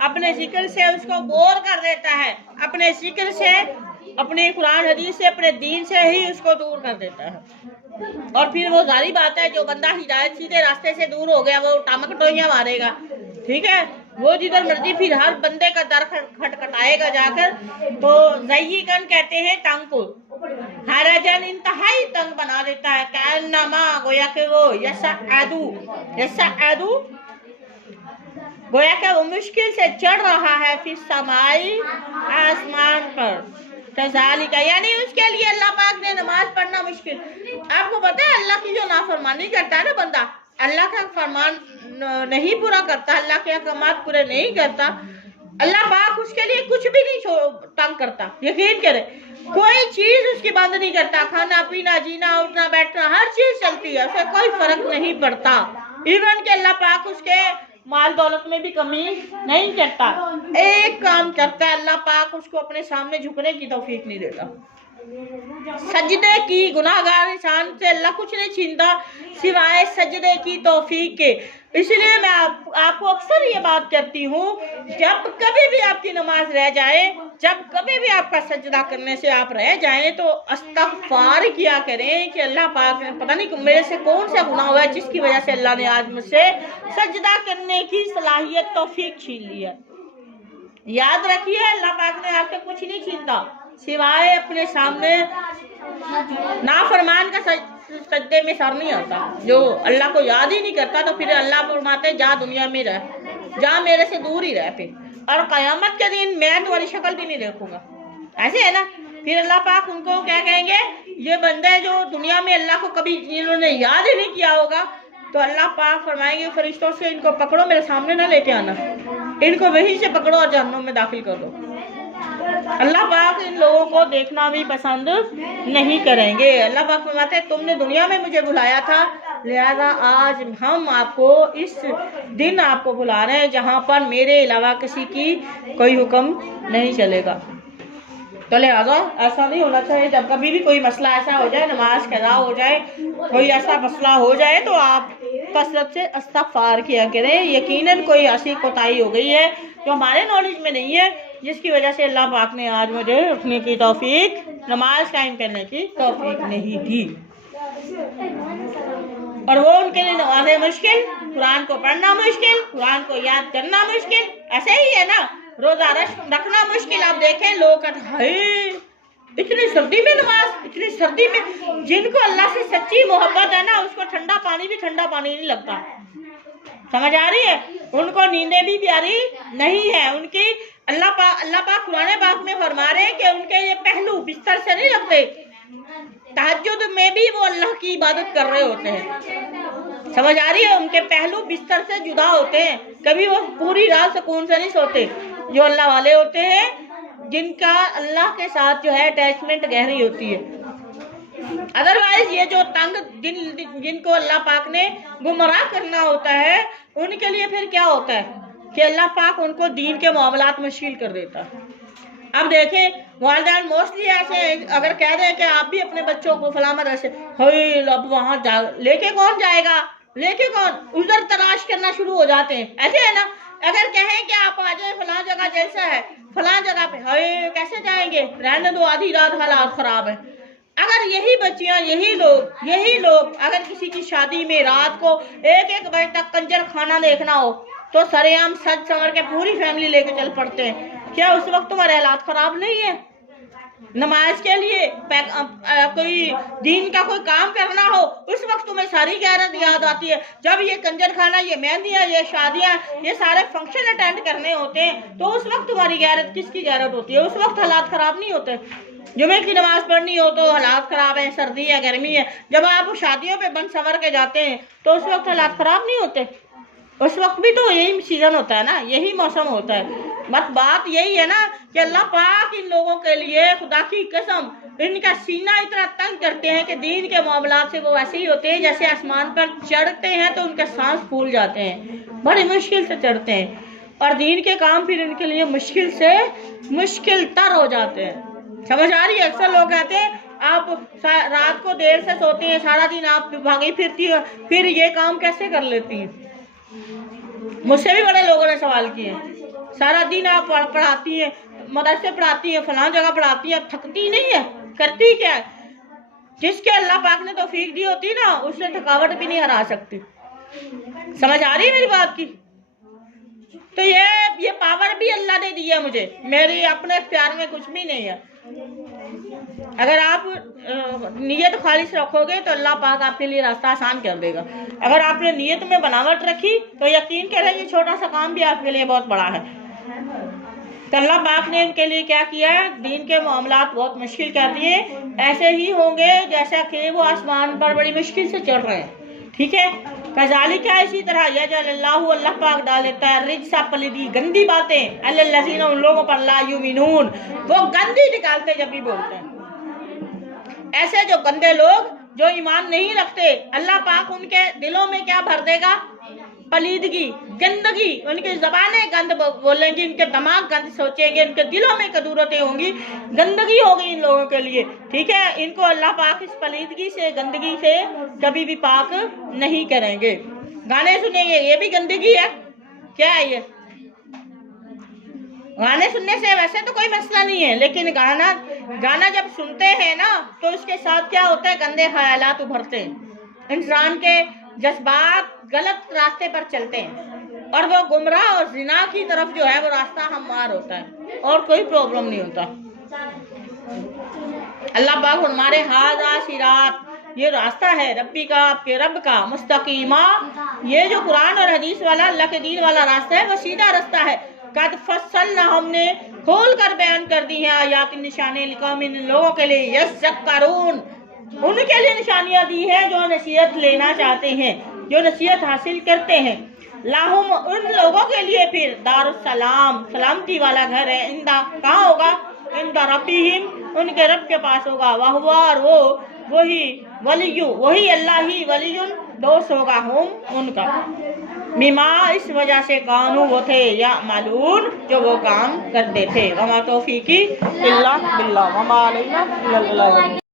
अपने जिक्र से उसको बोर कर देता है, अपने जिक्र से, अपने कुरान हदीस से, अपने दीन से ही उसको दूर कर देता है। और फिर वो जारी बात है, जो बंदा हिदायत सीधे रास्ते से दूर हो गया वो टामक टोइयां मारेगा, ठीक है, वो जिधर मर्जी फिर हर बंदे का दर खटखटाएगा जाकर। तो ज़य्यिकन कहते हैं तंग को, हरजन इंतहाई तंग बना देता है, कान्नमा गोया कि वो यसअदू गोया कि वो मुश्किल से चढ़ रहा है फिर समाई आसमान पर, कज़ालिका यानी उसके लिए अल्लाह पाक ने नमाज पढ़ना मुश्किल। आपको पता है अल्लाह की जो नाफरमानी करता है ना बंदा, अल्लाह का फरमान नहीं पूरा करता, अल्लाह के अहकामात पूरे नहीं करता, अल्लाह पाक उसके लिए कुछ भी नहीं तंग करता। यकीन करें, कोई चीज उसकी बंद नहीं करता, खाना पीना जीना उठना बैठना हर चीज चलती है, उससे कोई फर्क नहीं पड़ता। इवन के अल्लाह पाक उसके माल दौलत में भी कमी नहीं करता। एक काम करता है, अल्लाह पाक उसको अपने सामने झुकने की तौफीक नहीं देता। सजदे की गुनाहगार इंसान से अल्लाह कुछ नहीं छीनता सिवाय सजदे की तौफीक के। इसलिए मैं आपको अक्सर ये बात करती हूँ, जब कभी भी आपकी नमाज रह जाए, जब कभी भी आपका सजदा करने से आप रह जाएं, तो इस्तग़फ़ार किया करें कि अल्लाह पाक ने पता नहीं मेरे से कौन सा गुनाह हुआ है जिसकी वजह से अल्लाह ने आज मुझसे सजदा करने की सलाहियत तौफीक छीन ली है। याद रखिए, अल्लाह पाक ने आपसे कुछ नहीं छीनता सिवाय अपने सामने नाफरमान का सजदे में सर नहीं आता। जो अल्लाह को याद ही नहीं करता तो फिर अल्लाह फरमाते जा दुनिया में रह, जा मेरे से दूर ही रह पे, और क़यामत के दिन मैं तुम्हारी शक्ल भी नहीं देखूंगा। ऐसे है ना, फिर अल्लाह पाक उनको क्या कहेंगे, ये बंदे जो दुनिया में अल्लाह को कभी इन्होंने याद ही नहीं किया होगा, तो अल्लाह पाक फरमाएंगे फरिश्तों से इनको पकड़ो, मेरे सामने ना लेके आना, इनको वहीं से पकड़ो और जहन्नुम में दाखिल कर दो। अल्लाह पाक इन लोगों को देखना भी पसंद नहीं करेंगे। अल्लाह पाक फरमाते हैं तुमने दुनिया में मुझे बुलाया था, लिहाजा आज हम आपको इस दिन आपको बुला रहे हैं जहाँ पर मेरे अलावा किसी की कोई हुक्म नहीं चलेगा। तो लिहाजा ऐसा नहीं होना चाहिए, जब कभी भी कोई मसला ऐसा हो जाए, नमाज कज़ा हो जाए, कोई ऐसा मसला हो जाए, तो आप कसरत से इस्तग़फ़ार किया करें। यकीनन कोई ऐसी कोताही हो गई है जो हमारे नॉलेज में नहीं है, जिसकी वजह से अल्लाह पाक ने आज मुझे उठने की तौफीक, नमाज कायम करने की तौफीक नहीं दी। और वो उनके लिए नमाज़ें मुश्किल, कुरान को पढ़ना मुश्किल, कुरान को याद करना मुश्किल, ऐसे ही है ना, रोजा रखना मुश्किल। आप देखें लोग इतनी सर्दी में नमाज, इतनी सर्दी में, जिनको अल्लाह से सच्ची मोहब्बत है ना, उसको ठंडा पानी भी ठंडा पानी नहीं लगता। समझ आ रही है, उनको नींदें भी प्यारी नहीं है उनकी। अल्लाह पाक कुरान पाक में फरमा रहे हैं कि उनके ये पहलू बिस्तर से नहीं लगते, तहज्जुद में भी वो अल्लाह की इबादत कर रहे होते हैं। समझ आ रही है, उनके पहलू बिस्तर से जुदा होते हैं, कभी वो पूरी रात सुकून से नहीं सोते। जो अल्लाह वाले होते हैं, जिनका अल्लाह के साथ जो है अटैचमेंट गहरी होती है। अदरवाइज ये जो तंग जिनको अल्लाह पाक ने गुमराह करना होता है, उनके लिए फिर क्या होता है कि अल्लाह पाक उनको दीन के मामलात मुश्किल कर देता है। अब देखें, वालिदैन मोस्टली ऐसे अगर कह दें कि आप भी अपने बच्चों को फलां मदरसे, अब वहाँ जा लेके कौन जाएगा, लेके कौन, उधर तलाश करना शुरू हो जाते हैं। ऐसे है ना, अगर कहें कि आप आ जाए फलां जगह, जैसा है फलां जगह पे, कैसे जाएंगे, रहने दो, आधी रात हालात खराब है। अगर यही बच्चियां, यही लोग अगर किसी की शादी में रात को 1-1 बजे तक कंजर खाना देखना हो, तो सरेआम सज संवर के पूरी फैमिली लेके चल पड़ते हैं। क्या उस वक्त तुम्हारे हालात खराब नहीं है? नमाज के लिए कोई दीन का कोई काम करना हो, उस वक्त तुम्हें सारी गैरत याद आती है। जब ये कंजर खाना, ये मेहंदियाँ, ये शादियाँ, ये सारे फंक्शन अटेंड करने होते हैं, तो उस वक्त तुम्हारी गैरत, किसकी गैरत होती है? उस वक्त हालात खराब नहीं होते। जुमे की नमाज पढ़नी हो तो हालात खराब है, सर्दी है, गर्मी है। जब आप शादियों पे बन संवर के जाते हैं तो उस वक्त हालात खराब नहीं होते। उस वक्त भी तो यही सीजन होता है ना, यही मौसम होता है। बात यही है ना कि अल्लाह पाक इन लोगों के लिए, खुदा की कसम, इनका सीना इतना तंग करते हैं कि दीन के मामलात से वो ऐसे ही होते हैं जैसे आसमान पर चढ़ते हैं तो उनके सांस फूल जाते हैं, बड़ी मुश्किल से चढ़ते हैं, और दीन के काम फिर इनके लिए मुश्किल से मुश्किल तर हो जाते हैं। समझ आ रही है? अक्सर लोग कहते हैं आप रात को देर से सोते हैं, सारा दिन आप भागी फिरती हो, फिर ये काम कैसे कर लेती हैं? مجھ سے بھی بڑے لوگوں نے سوال کیے ہیں، سارا دن آپ پڑھاتی ہیں، مدرسے پڑھاتی ہیں، فلاں جگہ پڑھاتی ہیں، تھکتی نہیں ہے، کرتی کیا ہے؟ جس کے اللہ پاک نے توفیق دی ہوتی نا اس سے تھکاوٹ بھی نہیں ہرا سکتی. سمجھ آ رہی ہے میری بات کی؟ تو یہ پاور بھی اللہ نے دی ہے مجھے، میری اپنے اختیار میں کچھ بھی نہیں ہے. اگر آپ نیت خالص رکھو گے تو اللہ پاک آپ کے لیے راستہ آسان کر دے گا. اگر آپ نے نیت میں بناوٹ رکھی تو یقین کریں یہ چھوٹا سا کام بھی آپ کے لیے بہت بڑا ہے. تو اللہ پاک نے ان کے لیے کیا کیا ہے؟ دین کے معاملات بہت مشکل کر دیے. ایسے ہی ہوں گے جیسا کہ وہ آسمان پر بڑی مشکل سے چڑھ رہے ہیں. ٹھیک ہے، کذالک اسی طرح یجعل اللہ پاک ڈال دیتا ہے الرجس پلیدی، گندی باتیں، علی الذین ان لوگوں پر لا یؤمنون، وہ گندی نکالتے جب بھی بولتے ہیں. ایسے جو گندے لوگ جو ایمان نہیں رکھتے، اللہ پاک ان کے دلوں میں کیا بھر دے گا؟ پلیدگی، گندگی. ان کی زبانیں گند بولیں گی، ان کے دماغ گند سوچیں گے، ان کے دلوں میں کدورتیں ہوں گی، گندگی ہوگی ان لوگوں کے لیے. ٹھیک ہے، ان کو اللہ پاک اس پلیدگی سے، گندگی سے کبھی بھی پاک نہیں کریں گے. گانے سنیں گے، یہ بھی گندگی ہے. کیا ہے یہ؟ گانے سننے سے ویسے تو کوئی مسئلہ نہیں ہے، لیکن گانا جب سنتے ہیں نا تو اس کے ساتھ کیا ہوتا ہے؟ گندے خیالات ابھرتے ہیں، انسان کے جذبات غلط راستے پر چلتے ہیں اور وہ گمراہ اور زنا کی طرف جو ہے وہ راستہ ہموار ہوتا ہے اور کوئی پرابلم نہیں ہوتا. اللہ پاک ہمارے ھذا صراط، یہ راستہ ہے ربی کا، آپ کے رب کا، مستقیمہ، یہ جو قرآن اور حدیث والا اللہ کے دین والا راستہ ہے وہ سیدھا راستہ ہے. قد فصلنا، ہم نے کھول کر بیان کر دی ہیں آیات، نشانے لقوم، ان لوگوں کے لیے یذکرون، ان کے لیے نشانیاں دی ہیں جو نصیحت لینا چاہتے ہیں، جو نصیحت حاصل کرتے ہیں. لاہم، ان لوگوں کے لیے پھر دار السلام، سلامتی والا گھر ہے. اندہ، کہاں ہوگا؟ عند ربہم، ان کے رب کے پاس ہوگا. وہو، اور وہ، وہی، ولی، وہی اللہ ہی، ولی، دوست ہوگا، ہم، ان کا، بما، اس وجہ سے، کانوا، وہ تھے، یعملون، جو وہ کام کرتے تھے. وما توفیقی الا باللہ، وما علینا الا البلاغ.